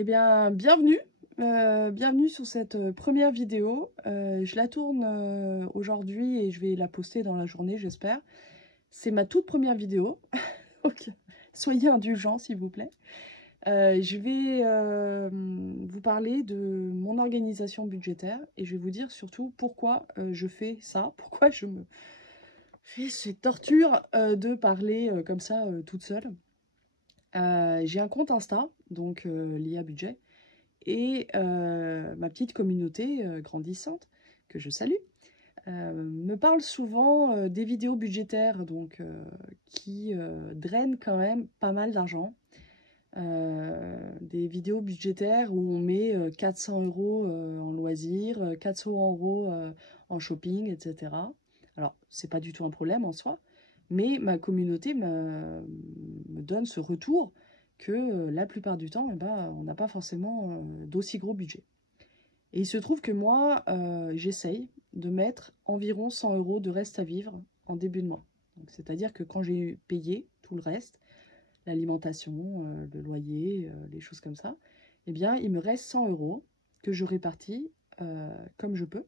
Eh bien, bienvenue. Bienvenue sur cette première vidéo. Je la tourne aujourd'hui et je vais la poster dans la journée, j'espère. C'est ma toute première vidéo. Donc, soyez indulgents, s'il vous plaît. Je vais vous parler de mon organisation budgétaire et je vais vous dire surtout pourquoi je fais ça, pourquoi je me fais cette torture de parler comme ça toute seule. J'ai un compte Insta, donc l'IA Budget, et ma petite communauté grandissante, que je salue, me parle souvent des vidéos budgétaires donc, qui drainent quand même pas mal d'argent. Des vidéos budgétaires où on met 400 € en loisirs, 400 € en shopping, etc. Alors, c'est pas du tout un problème en soi, mais ma communauté me donne ce retour que la plupart du temps, eh ben, on n'a pas forcément d'aussi gros budget. Et il se trouve que moi, j'essaye de mettre environ 100 € de reste à vivre en début de mois. C'est-à-dire que quand j'ai payé tout le reste, l'alimentation, le loyer, les choses comme ça, eh bien, il me reste 100 € que je répartis comme je peux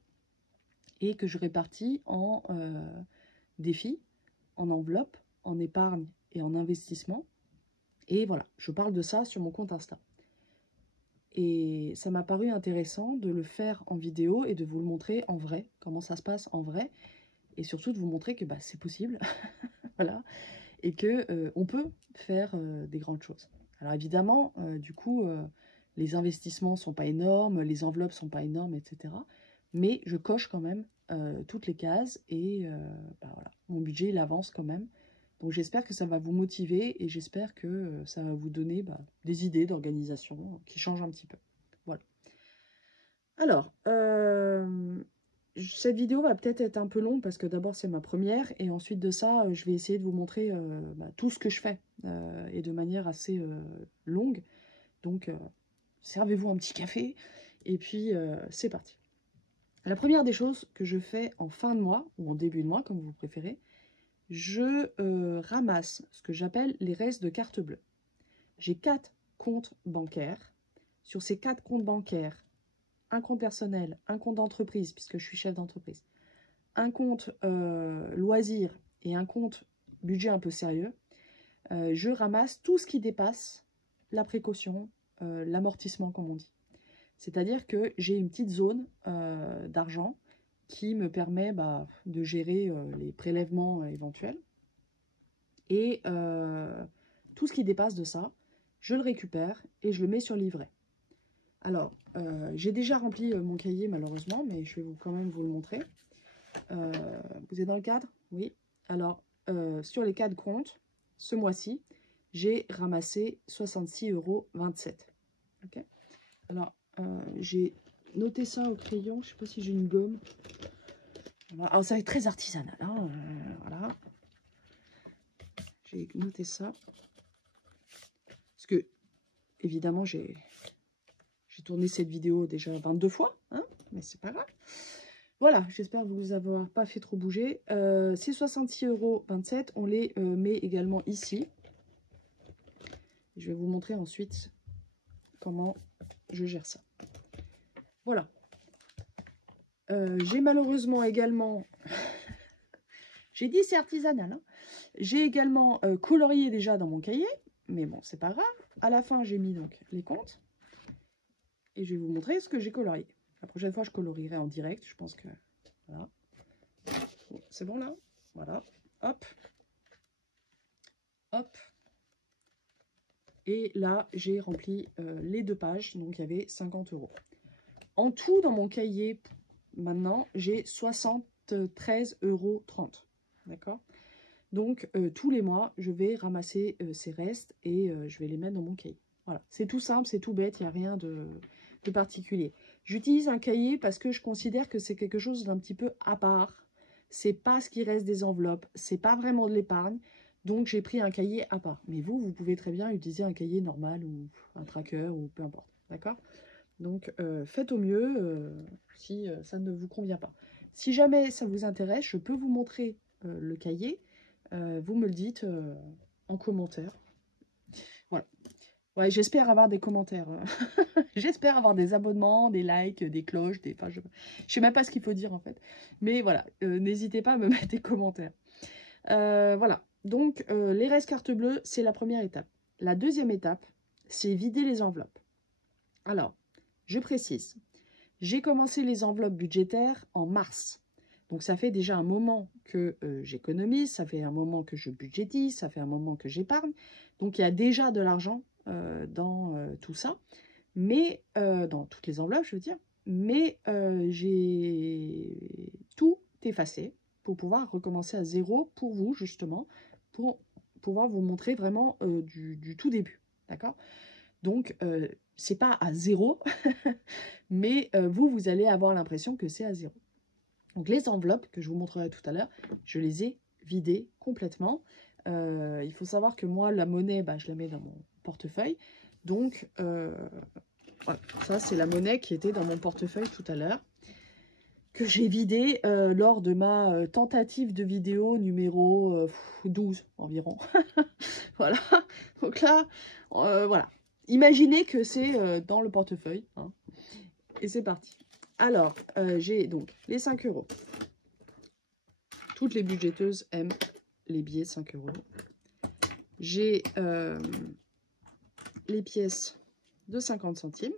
et que je répartis en défis, en enveloppe, en épargne et en investissement. Et voilà, je parle de ça sur mon compte Insta. Et ça m'a paru intéressant de le faire en vidéo et de vous le montrer en vrai, comment ça se passe en vrai, et surtout de vous montrer que bah, c'est possible, voilà, et que on peut faire des grandes choses. Alors évidemment, du coup, les investissements sont pas énormes, les enveloppes sont pas énormes, etc. Mais je coche quand même toutes les cases et bah, voilà, mon budget il avance quand même. Donc j'espère que ça va vous motiver et j'espère que ça va vous donner bah, des idées d'organisation qui changent un petit peu. Voilà. Alors, cette vidéo va peut-être être un peu longue parce que d'abord c'est ma première et ensuite de ça je vais essayer de vous montrer bah, tout ce que je fais et de manière assez longue. Donc servez-vous un petit café et puis c'est parti. La première des choses que je fais en fin de mois ou en début de mois comme vous préférez, je ramasse ce que j'appelle les restes de carte bleue. J'ai 4 comptes bancaires. Sur ces 4 comptes bancaires, un compte personnel, un compte d'entreprise, puisque je suis chef d'entreprise, un compte loisir et un compte budget un peu sérieux, je ramasse tout ce qui dépasse la précaution, l'amortissement comme on dit. C'est-à-dire que j'ai une petite zone d'argent qui me permet bah, de gérer les prélèvements éventuels. Et tout ce qui dépasse de ça, je le récupère et je le mets sur livret. Alors, j'ai déjà rempli mon cahier malheureusement, mais je vais quand même vous le montrer. Vous êtes dans le cadre? Oui. Alors, sur les 4 comptes, ce mois-ci, j'ai ramassé 66,27 €. Ok. Alors, j'ai noté ça au crayon. Je ne sais pas si j'ai une gomme. Voilà. Alors, ça va être très artisanal. Hein, voilà. J'ai noté ça. Parce que, évidemment, j'ai tourné cette vidéo déjà 22 fois. Hein, mais c'est pas grave. Voilà, j'espère vous avoir pas fait trop bouger. Ces 66,27 €, on les met également ici. Je vais vous montrer ensuite comment je gère ça. Voilà. J'ai malheureusement également... J'ai dit c'est artisanal. Hein. J'ai également colorié déjà dans mon cahier. Mais bon, c'est pas grave. À la fin, j'ai mis donc les comptes. Et je vais vous montrer ce que j'ai colorié. La prochaine fois, je colorierai en direct. Je pense que... Voilà. C'est bon là? Voilà. Hop. Hop. Et là, j'ai rempli les 2 pages. Donc, il y avait 50 €. En tout, dans mon cahier, maintenant, j'ai 73,30 €. D'accord? Donc, tous les mois, je vais ramasser ces restes et je vais les mettre dans mon cahier. Voilà. C'est tout simple, c'est tout bête. Il n'y a rien de particulier. J'utilise un cahier parce que je considère que c'est quelque chose d'un petit peu à part. C'est pas ce qui reste des enveloppes. C'est pas vraiment de l'épargne. Donc, j'ai pris un cahier à part. Mais vous pouvez très bien utiliser un cahier normal ou un tracker ou peu importe. D'accord? Donc, faites au mieux si ça ne vous convient pas. Si jamais ça vous intéresse, je peux vous montrer le cahier. Vous me le dites en commentaire. Voilà. Ouais, j'espère avoir des commentaires. J'espère avoir des abonnements, des likes, des cloches, des... Enfin, je sais même pas ce qu'il faut dire en fait. Mais voilà, n'hésitez pas à me mettre des commentaires. Voilà, donc les restes carte bleue, c'est la première étape. La deuxième étape, c'est vider les enveloppes. Alors, je précise, j'ai commencé les enveloppes budgétaires en mars. Donc ça fait déjà un moment que j'économise, ça fait un moment que je budgétise, ça fait un moment que j'épargne. Donc il y a déjà de l'argent dans tout ça, mais dans toutes les enveloppes, je veux dire. Mais j'ai tout effacé pour pouvoir recommencer à zéro pour vous, justement, pour pouvoir vous montrer vraiment du tout début. D'accord? Donc, c'est pas à zéro, mais vous allez avoir l'impression que c'est à zéro. Donc, les enveloppes que je vous montrerai tout à l'heure, je les ai vidées complètement. Il faut savoir que moi, la monnaie, bah, je la mets dans mon portefeuille. Donc, voilà, ça, c'est la monnaie qui était dans mon portefeuille tout à l'heure, que j'ai vidée lors de ma tentative de vidéo numéro 12 environ. Voilà, donc là, voilà. Imaginez que c'est dans le portefeuille. Hein. Et c'est parti. Alors, j'ai donc les 5 €. Toutes les budgéteuses aiment les billets 5 €. J'ai les pièces de 50 centimes.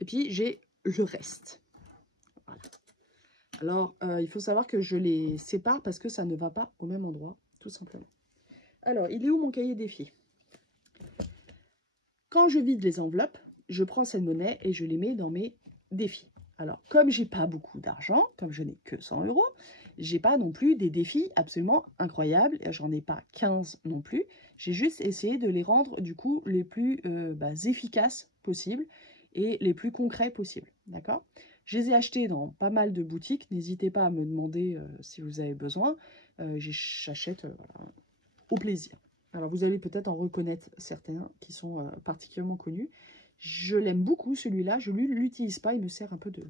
Et puis, j'ai le reste. Voilà. Alors, il faut savoir que je les sépare parce que ça ne va pas au même endroit, tout simplement. Alors, il est où mon cahier défi? Quand je vide les enveloppes, je prends cette monnaie et je les mets dans mes défis. Alors, comme j'ai pas beaucoup d'argent, comme je n'ai que 100 €, j'ai pas non plus des défis absolument incroyables. J'en ai pas 15 non plus. J'ai juste essayé de les rendre, du coup, les plus efficaces possibles et les plus concrets possibles. D'accord? Je les ai achetés dans pas mal de boutiques. N'hésitez pas à me demander si vous avez besoin. J'achète voilà, au plaisir. Alors, vous allez peut-être en reconnaître certains qui sont particulièrement connus. Je l'aime beaucoup, celui-là. Je ne l'utilise pas. Il me sert un peu de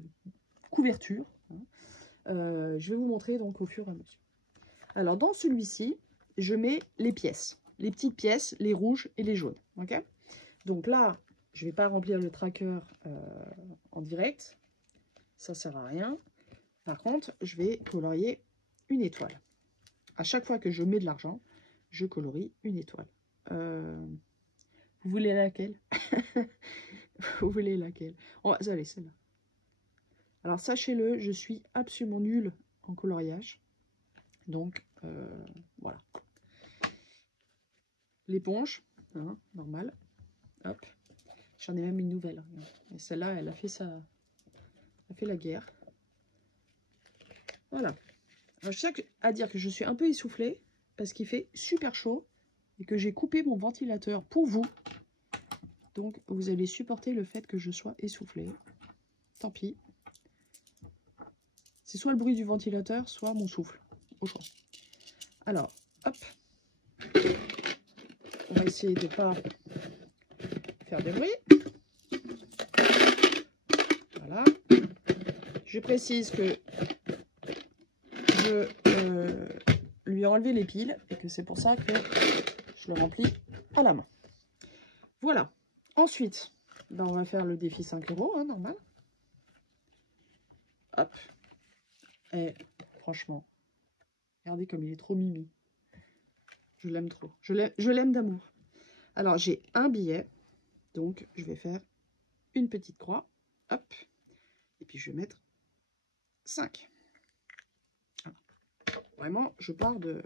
couverture. Hein. Je vais vous montrer donc au fur et à mesure. Alors, dans celui-ci, je mets les pièces. Les petites pièces, les rouges et les jaunes. Okay, donc là, je ne vais pas remplir le tracker en direct. Ça ne sert à rien. Par contre, je vais colorier une étoile. À chaque fois que je mets de l'argent, je colorie une étoile. Vous voulez laquelle? Vous voulez laquelle? Allez, celle-là. Alors, sachez-le, je suis absolument nulle en coloriage. Donc, voilà. L'éponge, hein, normal. Hop. J'en ai même une nouvelle. Et celle-là, elle a fait la guerre. Voilà. Alors, je tiens à dire que je suis un peu essoufflée parce qu'il fait super chaud et que j'ai coupé mon ventilateur pour vous. Donc, vous allez supporter le fait que je sois essoufflée. Tant pis. C'est soit le bruit du ventilateur, soit mon souffle. Au choix. Alors, hop. On va essayer de ne pas faire de bruit. Voilà. Je précise que je lui ai enlevé les piles et que c'est pour ça que je le remplis à la main. Voilà. Ensuite, ben on va faire le défi 5 €, hein, normal. Hop. Et franchement, regardez comme il est trop mimi. Je l'aime trop. Je l'aime d'amour. Alors, j'ai un billet. Donc, je vais faire une petite croix. Hop. Et puis, je vais mettre 5. Voilà. Vraiment, je pars de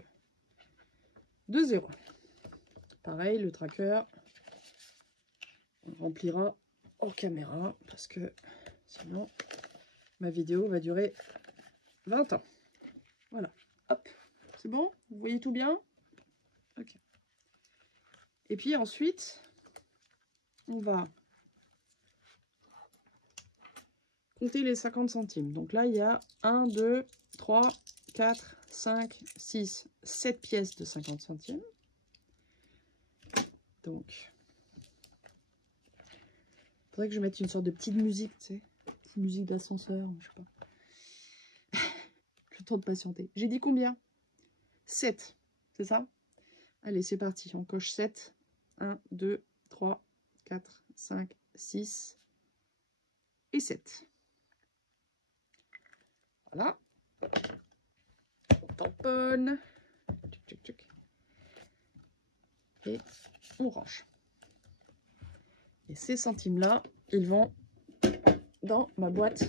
0. Pareil, le tracker, on remplira hors caméra parce que sinon, ma vidéo va durer 20 ans. Voilà. Hop. C'est bon? Vous voyez tout bien? Ok. Et puis ensuite, on va compter les 50 centimes. Donc là, il y a 1, 2, 3, 4, 5, 6, 7 pièces de 50 centimes. Donc, il faudrait que je mette une sorte de petite musique, tu sais. Petite musique d'ascenseur, je sais pas. Le temps de patienter. J'ai dit combien? 7, c'est ça? Allez, c'est parti. On coche 7. 1, 2, 3, 4, 5, 6 et 7. Voilà. On tamponne. Tchuc, tchuc, tchuc. Et on range. Et ces centimes-là, ils vont dans ma boîte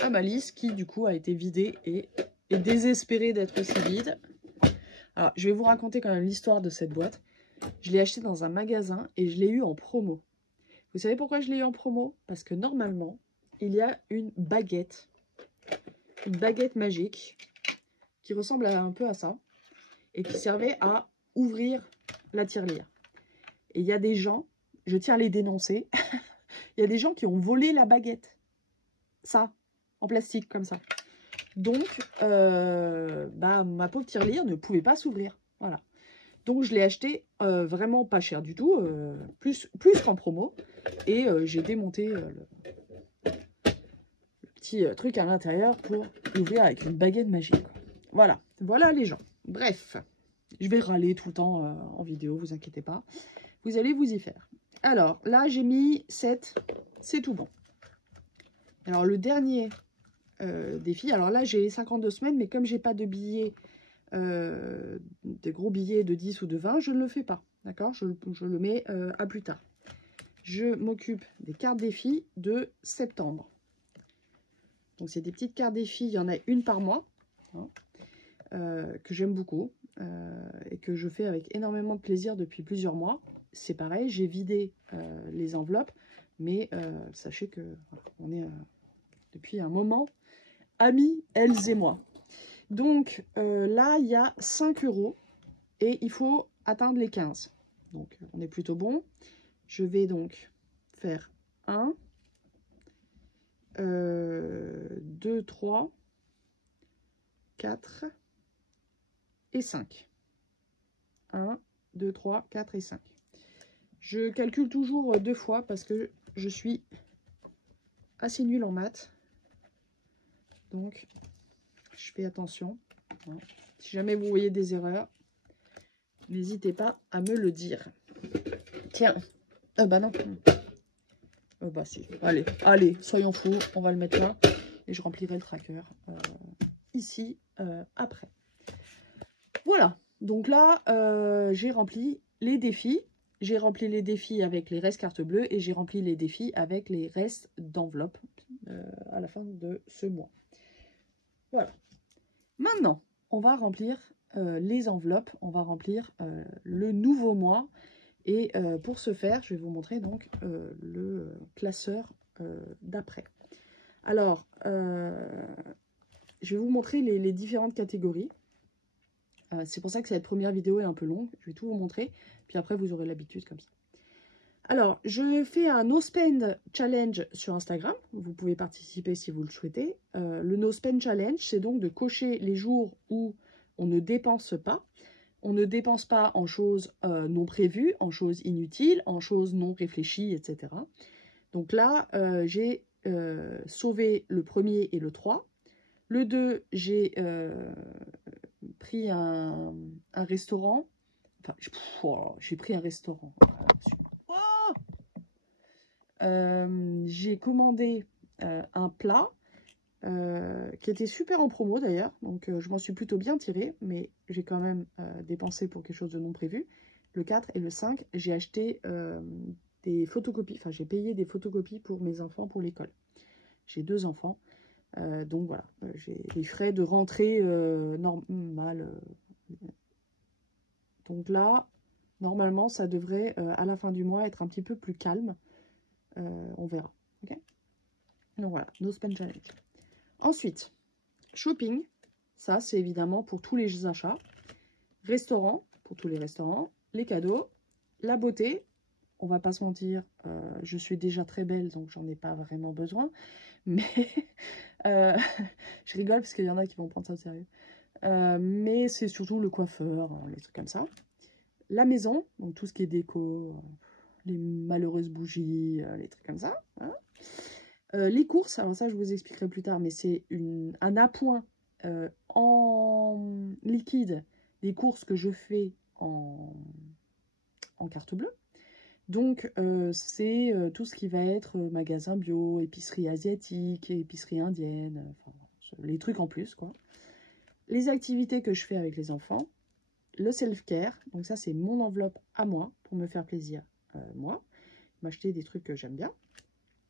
à malice qui, du coup, a été vidée et est désespérée d'être aussi vide. Alors, je vais vous raconter quand même l'histoire de cette boîte. Je l'ai achetée dans un magasin et je l'ai eu en promo. Vous savez pourquoi je l'ai eu en promo? Parce que normalement, il y a une baguette magique qui ressemble un peu à ça et qui servait à ouvrir la tirelire. Et il y a des gens, je tiens à les dénoncer, il y a des gens qui ont volé la baguette. Ça, en plastique comme ça. Donc, ma pauvre tirelire ne pouvait pas s'ouvrir. Voilà. Donc, je l'ai acheté vraiment pas cher du tout, plus qu'en promo. Et j'ai démonté le petit truc à l'intérieur pour l'ouvrir avec une baguette magique. Voilà. Voilà les gens. Bref, je vais râler tout le temps en vidéo, vous inquiétez pas. Vous allez vous y faire. Alors, là, j'ai mis 7. C'est tout bon. Alors, le dernier défi. Alors là, j'ai 52 semaines, mais comme j'ai pas de billets, des gros billets de 10 ou de 20, je ne le fais pas. D'accord, je le mets à plus tard. Je m'occupe des cartes défis de septembre. Donc, c'est des petites cartes défis. Il y en a une par mois, hein, que j'aime beaucoup et que je fais avec énormément de plaisir depuis plusieurs mois. C'est pareil, j'ai vidé les enveloppes, mais sachez que voilà, on est depuis un moment amis, elles et moi. Donc là, il y a 5 € et il faut atteindre les 15. Donc on est plutôt bon. Je vais donc faire 1, 2, 3, 4 et 5. 1, 2, 3, 4 et 5. Je calcule toujours 2 fois parce que je suis assez nulle en maths. Donc, je fais attention. Si jamais vous voyez des erreurs, n'hésitez pas à me le dire. Tiens. Bah non. Bah si. Allez, soyons fous. On va le mettre là. Et je remplirai le tracker ici après. Voilà. Donc là, j'ai rempli les défis. J'ai rempli les défis avec les restes carte bleue et j'ai rempli les défis avec les restes d'enveloppe à la fin de ce mois. Voilà. Maintenant, on va remplir les enveloppes. On va remplir le nouveau mois. Et pour ce faire, je vais vous montrer donc le classeur d'après. Alors, je vais vous montrer les différentes catégories. C'est pour ça que cette première vidéo est un peu longue. Je vais tout vous montrer. Puis après, vous aurez l'habitude comme ça. Alors, je fais un No Spend Challenge sur Instagram. Vous pouvez participer si vous le souhaitez. Le No Spend Challenge, c'est donc de cocher les jours où on ne dépense pas. On ne dépense pas en choses non prévues, en choses inutiles, en choses non réfléchies, etc. Donc là, j'ai sauvé le 1er et le 3. Le 2, j'ai pris un restaurant. Enfin, j'ai pris un restaurant. J'ai commandé un plat qui était super en promo d'ailleurs. Donc je m'en suis plutôt bien tirée, mais j'ai quand même dépensé pour quelque chose de non prévu. Le 4 et le 5, j'ai acheté des photocopies. Enfin, j'ai payé des photocopies pour mes enfants pour l'école. J'ai 2 enfants. Donc voilà, j'ai les frais de rentrée normal. Donc là, normalement, ça devrait, à la fin du mois, être un petit peu plus calme. On verra. Okay, donc voilà, No Spend Challenge. Ensuite, shopping. Ça, c'est évidemment pour tous les achats. Restaurant, pour tous les restaurants. Les cadeaux. La beauté. On va pas se mentir, je suis déjà très belle, donc j'en ai pas vraiment besoin. Mais je rigole parce qu'il y en a qui vont prendre ça au sérieux. Mais c'est surtout le coiffeur, les trucs comme ça. La maison, donc tout ce qui est déco, les malheureuses bougies, les trucs comme ça. Hein. Les courses, alors ça je vous expliquerai plus tard, mais c'est un appoint en liquide des courses que je fais en en carte bleue. Donc, c'est tout ce qui va être magasin bio, épicerie asiatique, épicerie indienne, enfin, les trucs en plus, quoi. Les activités que je fais avec les enfants, le self-care, donc ça, c'est mon enveloppe à moi, pour me faire plaisir, moi, m'acheter des trucs que j'aime bien,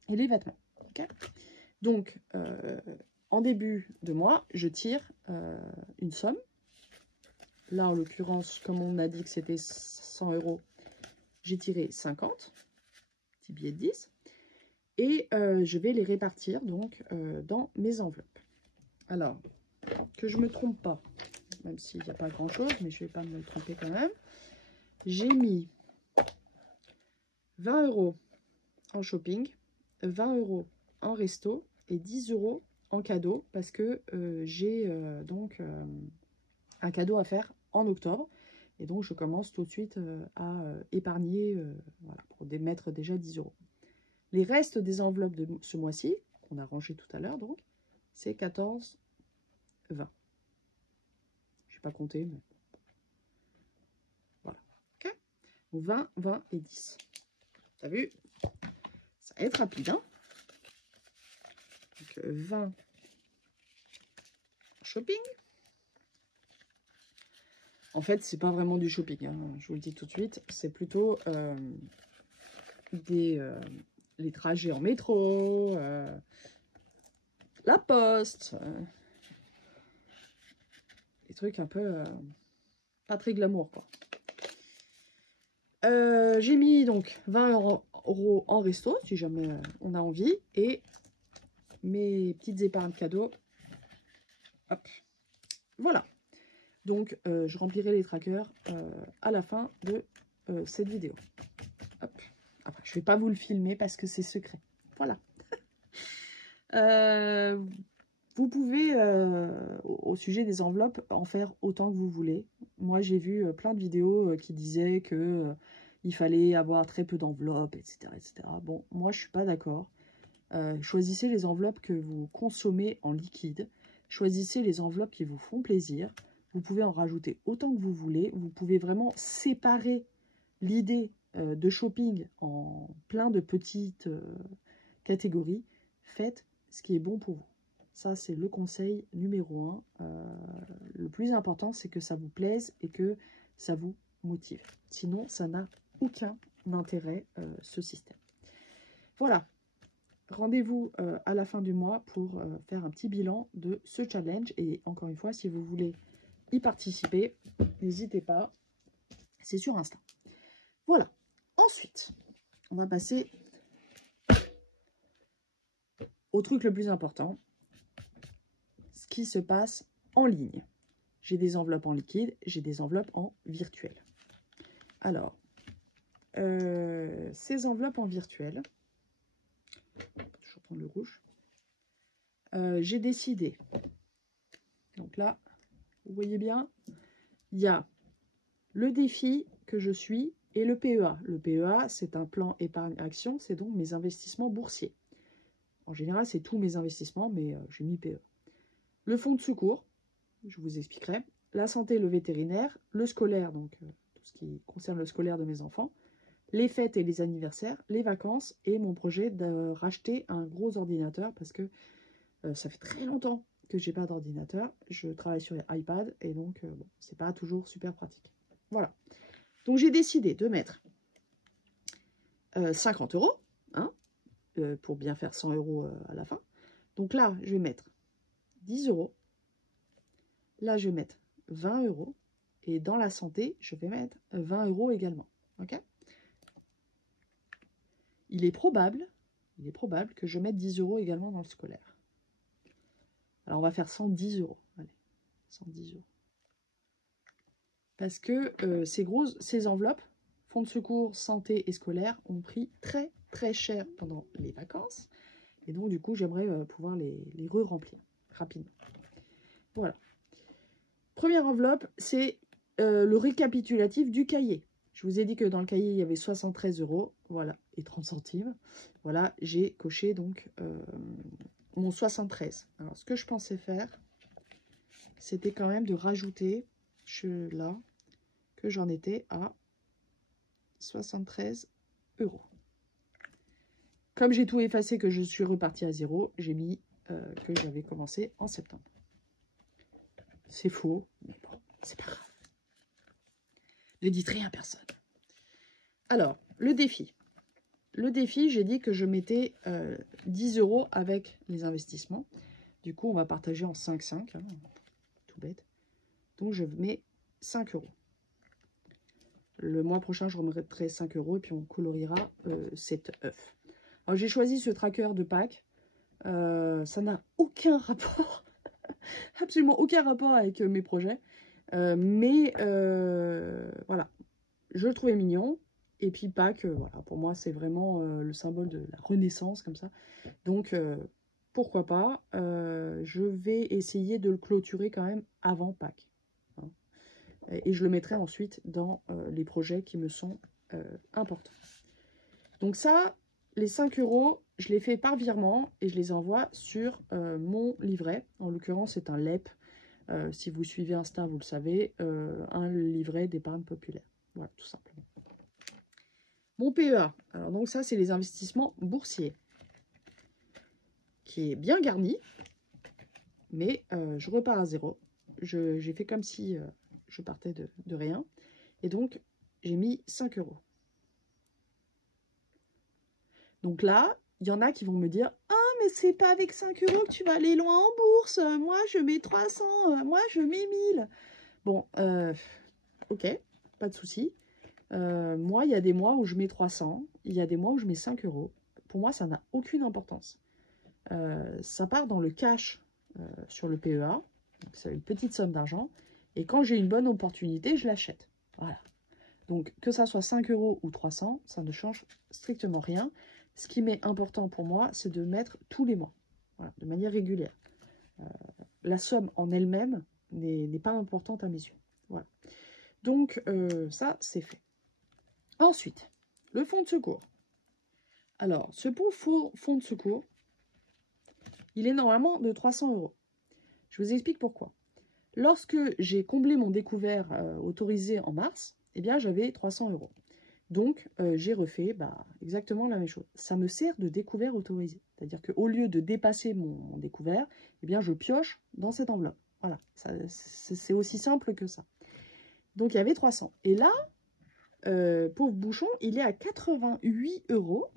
et les vêtements, ok. Donc, en début de mois, je tire une somme. Là, en l'occurrence, comme on a dit que c'était 100 €, j'ai tiré 50, petit billet de 10. Et je vais les répartir donc dans mes enveloppes. Alors, que je ne me trompe pas, même s'il n'y a pas grand-chose, mais je ne vais pas me tromper quand même. J'ai mis 20 € en shopping, 20 € en resto et 10 € en cadeau parce que j'ai donc un cadeau à faire en octobre. Et donc, je commence tout de suite à épargner voilà, pour mettre déjà 10 €. Les restes des enveloppes de ce mois-ci, qu'on a rangé tout à l'heure, donc, c'est 14, 20. Je n'ai pas compté, mais voilà. Ok. Donc 20, 20 et 10. T'as vu? Ça va être rapide, hein? Donc 20 shopping. En fait, c'est pas vraiment du shopping, hein, je vous le dis tout de suite. C'est plutôt les trajets en métro, la poste, des trucs un peu pas très glamour, quoi. J'ai mis donc 20 € en resto, si jamais on a envie, et mes petites épargnes cadeaux. Hop, voilà. Donc, je remplirai les trackers à la fin de cette vidéo. Hop. Après, je ne vais pas vous le filmer parce que c'est secret. Voilà. Vous pouvez, au sujet des enveloppes, en faire autant que vous voulez. Moi, j'ai vu plein de vidéos qui disaient que il fallait avoir très peu d'enveloppes, etc., etc. Bon, moi, je ne suis pas d'accord. Choisissez les enveloppes que vous consommez en liquide. Choisissez les enveloppes qui vous font plaisir. Vous pouvez en rajouter autant que vous voulez. Vous pouvez vraiment séparer l'idée de shopping en plein de petites catégories. Faites ce qui est bon pour vous. Ça, c'est le conseil numéro 1. Le plus important, c'est que ça vous plaise et que ça vous motive. Sinon, ça n'a aucun intérêt, ce système. Voilà. Rendez-vous à la fin du mois pour faire un petit bilan de ce challenge. Et encore une fois, si vous voulez y participer, n'hésitez pas. C'est sur Insta. Voilà. Ensuite, on va passer au truc le plus important. Ce qui se passe en ligne. J'ai des enveloppes en liquide, j'ai des enveloppes en virtuel. Alors, ces enveloppes en virtuel, toujours prendre le rouge, j'ai décidé, donc là, vous voyez bien, il y a le défi que je suis et le PEA. Le PEA, c'est un plan épargne-action, c'est donc mes investissements boursiers. En général, c'est tous mes investissements, mais j'ai mis PEA. Le fonds de secours, je vous expliquerai. La santé, le vétérinaire, le scolaire, donc tout ce qui concerne le scolaire de mes enfants, les fêtes et les anniversaires, les vacances et mon projet de racheter un gros ordinateur parce que ça fait très longtemps que j'ai pas d'ordinateur. Je travaille sur iPad et donc bon, c'est pas toujours super pratique. Voilà. Donc j'ai décidé de mettre 50 €, hein, pour bien faire 100 € à la fin. Donc là, je vais mettre 10 €. Là, je vais mettre 20 €. Et dans la santé, je vais mettre 20 € également. Ok ? Il est probable que je mette 10 € également dans le scolaire. Alors, on va faire 110 €. Allez, 110 €. Parce que ces enveloppes, fonds de secours, santé et scolaire, ont pris très, très cher pendant les vacances. Et donc, du coup, j'aimerais pouvoir les re-remplir rapidement. Voilà. Première enveloppe, c'est le récapitulatif du cahier. Je vous ai dit que dans le cahier, il y avait 73 €, voilà, et 30 centimes. Voilà, j'ai coché donc mon 73. Alors, ce que je pensais faire, c'était quand même de rajouter, là, que j'en étais à 73 €. Comme j'ai tout effacé, que je suis repartie à 0, j'ai mis que j'avais commencé en septembre. C'est faux, mais bon, c'est pas grave. Ne dites rien à personne. Alors, le défi. Le défi, j'ai dit que je mettais 10 € avec les investissements. Du coup, on va partager en 5-5, hein, tout bête. Donc, je mets 5 €. Le mois prochain, je remettrai 5 € et puis on coloriera cet œuf. Alors, j'ai choisi ce tracker de Pâques. Ça n'a aucun rapport, absolument aucun rapport avec mes projets. Mais voilà, je le trouvais mignon. Et puis Pâques, voilà, pour moi, c'est vraiment le symbole de la renaissance, comme ça. Donc, pourquoi pas, je vais essayer de le clôturer quand même avant Pâques. Hein. Et je le mettrai ensuite dans les projets qui me sont importants. Donc ça, les 5 €, je les fais par virement et je les envoie sur mon livret. En l'occurrence, c'est un LEP. Si vous suivez Insta, vous le savez, un livret d'épargne populaire. Voilà, tout simplement. Mon PEA, alors donc ça, c'est les investissements boursiers, qui est bien garni, mais je repars à 0. J'ai fait comme si je partais de rien. Et donc, j'ai mis 5 €. Donc là, il y en a qui vont me dire « Ah, mais c'est pas avec 5 € que tu vas aller loin en bourse. Moi, je mets 300, moi, je mets 1000. » Bon, ok, pas de souci. Moi, il y a des mois où je mets 300, il y a des mois où je mets 5 €. Pour moi, ça n'a aucune importance. Ça part dans le cash sur le PEA, c'est une petite somme d'argent, et quand j'ai une bonne opportunité, je l'achète. Voilà. Donc, que ça soit 5 € ou 300, ça ne change strictement rien. Ce qui m'est important pour moi, c'est de mettre tous les mois, voilà, de manière régulière. La somme en elle-même n'est pas importante à mes yeux. Voilà. Donc, ça, c'est fait. Ensuite, le fonds de secours. Alors, ce fonds de secours, il est normalement de 300 €. Je vous explique pourquoi. Lorsque j'ai comblé mon découvert autorisé en mars, eh bien, j'avais 300 €. Donc, j'ai refait exactement la même chose. Ça me sert de découvert autorisé. C'est-à-dire qu'au lieu de dépasser mon découvert, eh bien, je pioche dans cette enveloppe. Voilà, c'est aussi simple que ça. Donc, il y avait 300. Et là, pauvre bouchon, il est à 88 €.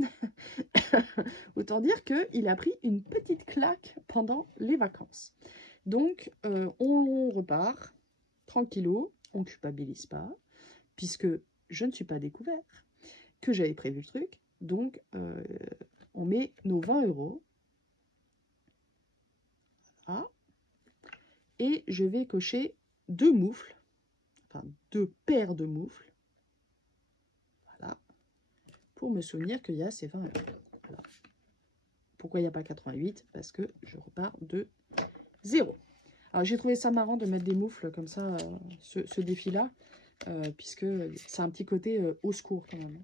Autant dire qu'il a pris une petite claque pendant les vacances. Donc, on repart tranquillou, on ne culpabilise pas, puisque je ne suis pas découvert, que j'avais prévu le truc. Donc, on met nos 20 €. Voilà. Et je vais cocher 2 moufles, enfin 2 paires de moufles. Voilà. Pour me souvenir qu'il y a ces 20 €. Voilà. Pourquoi il n'y a pas 88? Parce que je repars de 0. Alors, j'ai trouvé ça marrant de mettre des moufles comme ça, ce défi-là, puisque c'est un petit côté au secours quand même.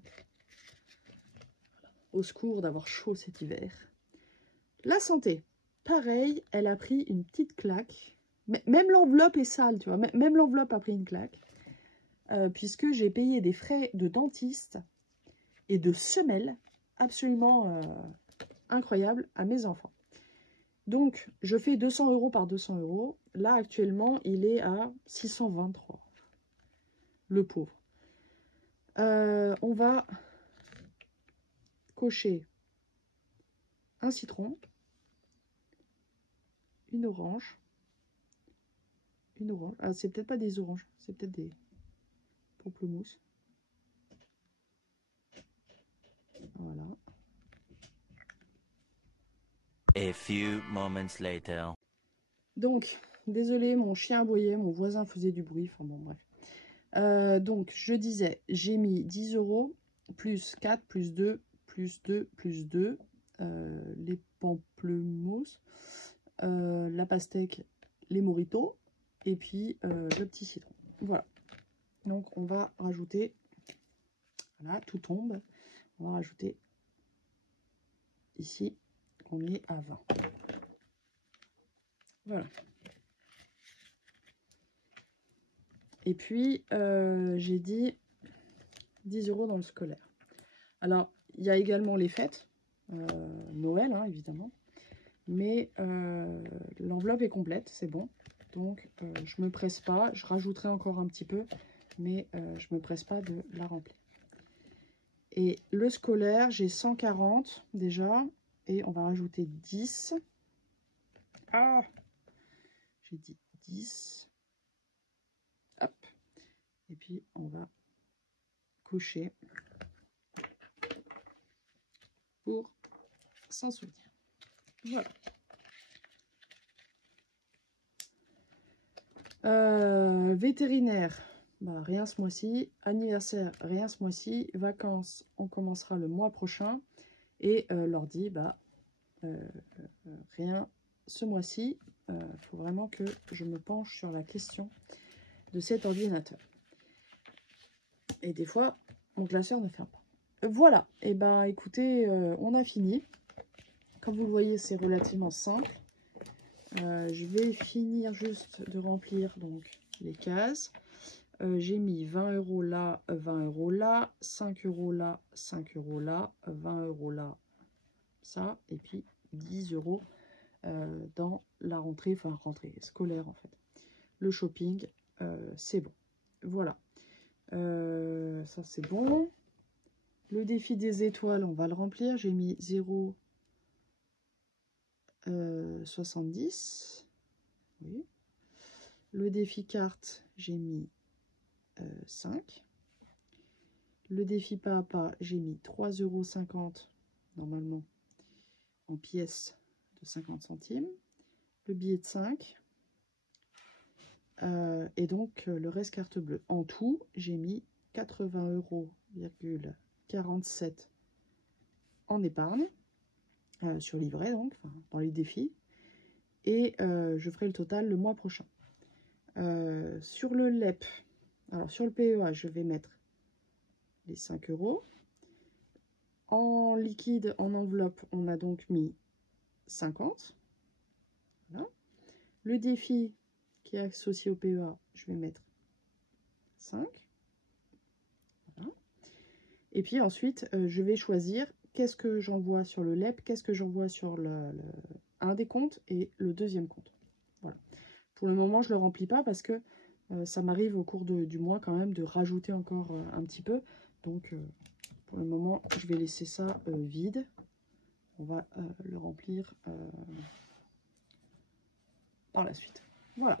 Au secours d'avoir chaud cet hiver. La santé, pareil, elle a pris une petite claque. Même l'enveloppe est sale, tu vois. Même l'enveloppe a pris une claque. Puisque j'ai payé des frais de dentiste et de semelle absolument incroyables à mes enfants. Donc, je fais 200 € par 200 €. Là, actuellement, il est à 623. Le pauvre. On va cocher un citron, une orange. Une orange. Ah, c'est peut-être pas des oranges, c'est peut-être des pamplemousses. Voilà. A few moments later. Donc, désolé, mon chien aboyait, mon voisin faisait du bruit, enfin bon, bref. Donc, je disais, j'ai mis 10 € plus 4, plus 2, plus 2, plus 2, les pamplemousses, la pastèque, les moritos, et puis le petit citron. Voilà. Donc, on va rajouter, voilà, tout tombe. On va rajouter ici, on est à 20. Voilà. Et puis, j'ai dit 10 € dans le scolaire. Alors, il y a également les fêtes, Noël, hein, évidemment. Mais l'enveloppe est complète, c'est bon. Donc, je me presse pas. Je rajouterai encore un petit peu, mais je me presse pas de la remplir. Et le scolaire, j'ai 140 déjà. Et on va rajouter 10. Ah! J'ai dit 10. Hop. Et puis, on va cocher pour s'en souvenir. Voilà. Vétérinaire, bah, rien ce mois-ci. Anniversaire, rien ce mois-ci. Vacances, on commencera le mois prochain. Et l'ordi, bah, rien ce mois-ci. Faut vraiment que je me penche sur la question de cet ordinateur. Et des fois, mon classeur ne ferme pas. Voilà, et ben écoutez, on a fini. Comme vous le voyez, c'est relativement simple. Je vais finir juste de remplir donc les cases. J'ai mis 20 € là, 20 € là, 5 € là, 5 € là, 20 € là, ça, et puis 10 € dans la rentrée, enfin rentrée scolaire en fait. Le shopping, c'est bon. Voilà. Ça c'est bon. Le défi des étoiles, on va le remplir. J'ai mis 0,70. Oui. Le défi carte, j'ai mis 5. Le défi pas à pas, j'ai mis 3,50 € normalement en pièces de 50 centimes. Le billet de 5. Et donc le reste carte bleue. En tout, j'ai mis 80,47 € en épargne, sur livret donc, enfin, dans les défis. Et je ferai le total le mois prochain. Sur le LEP, alors sur le PEA, je vais mettre les 5 €. En liquide, en enveloppe, on a donc mis 50. Voilà. Le défi qui est associé au PEA, je vais mettre 5. Voilà. Et puis ensuite, je vais choisir qu'est-ce que j'envoie sur le LEP, qu'est-ce que j'envoie sur un des comptes et le deuxième compte. Voilà. Pour le moment, je ne le remplis pas parce que ça m'arrive au cours du mois quand même de rajouter encore un petit peu. Donc, pour le moment, je vais laisser ça vide. On va le remplir par la suite. Voilà.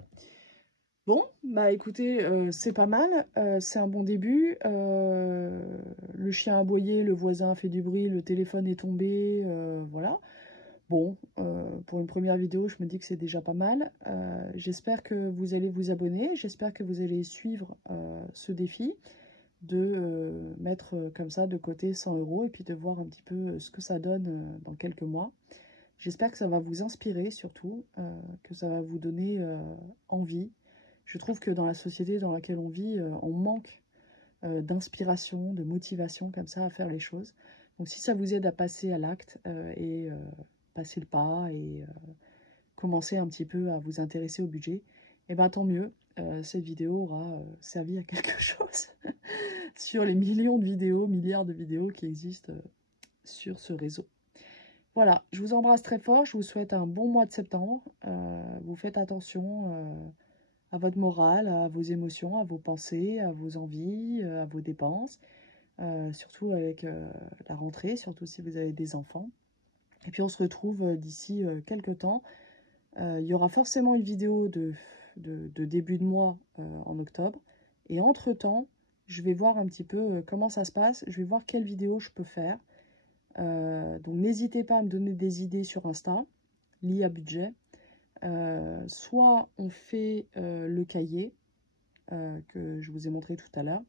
Bon, bah écoutez, c'est pas mal. C'est un bon début. Le chien a aboyé, le voisin a fait du bruit, le téléphone est tombé. Voilà. Bon, pour une première vidéo, je me dis que c'est déjà pas mal. J'espère que vous allez vous abonner. J'espère que vous allez suivre ce défi de mettre comme ça de côté 100 € et puis de voir un petit peu ce que ça donne dans quelques mois. J'espère que ça va vous inspirer surtout, que ça va vous donner envie. Je trouve que dans la société dans laquelle on vit, on manque d'inspiration, de motivation comme ça à faire les choses. Donc si ça vous aide à passer à l'acte et passer le pas et commencer un petit peu à vous intéresser au budget, et ben tant mieux. Cette vidéo aura servi à quelque chose sur les millions de vidéos, milliards de vidéos qui existent sur ce réseau. Voilà, je vous embrasse très fort, je vous souhaite un bon mois de septembre. Vous faites attention à votre morale, à vos émotions, à vos pensées, à vos envies, à vos dépenses. Surtout avec la rentrée, surtout si vous avez des enfants. Et puis on se retrouve d'ici quelques temps. Il y aura forcément une vidéo de début de mois en octobre. Et entre-temps, je vais voir un petit peu comment ça se passe. Je vais voir quelle vidéo je peux faire. Donc n'hésitez pas à me donner des idées sur Insta, l'IA budget. Soit on fait le cahier que je vous ai montré tout à l'heure.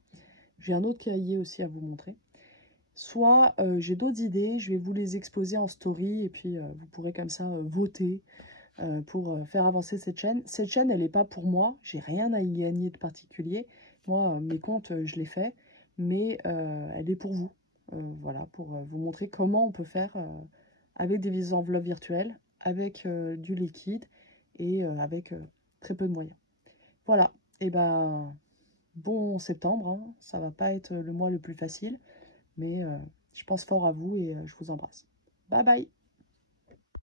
J'ai un autre cahier aussi à vous montrer. Soit j'ai d'autres idées, je vais vous les exposer en story et puis vous pourrez comme ça voter pour faire avancer cette chaîne. Cette chaîne, elle n'est pas pour moi, j'ai rien à y gagner de particulier. Moi, mes comptes, je les fais, mais elle est pour vous. Voilà, pour vous montrer comment on peut faire avec des enveloppes virtuelles, avec du liquide et avec très peu de moyens. Voilà, et ben bon septembre, hein. Ça va pas être le mois le plus facile, mais je pense fort à vous et je vous embrasse. Bye bye!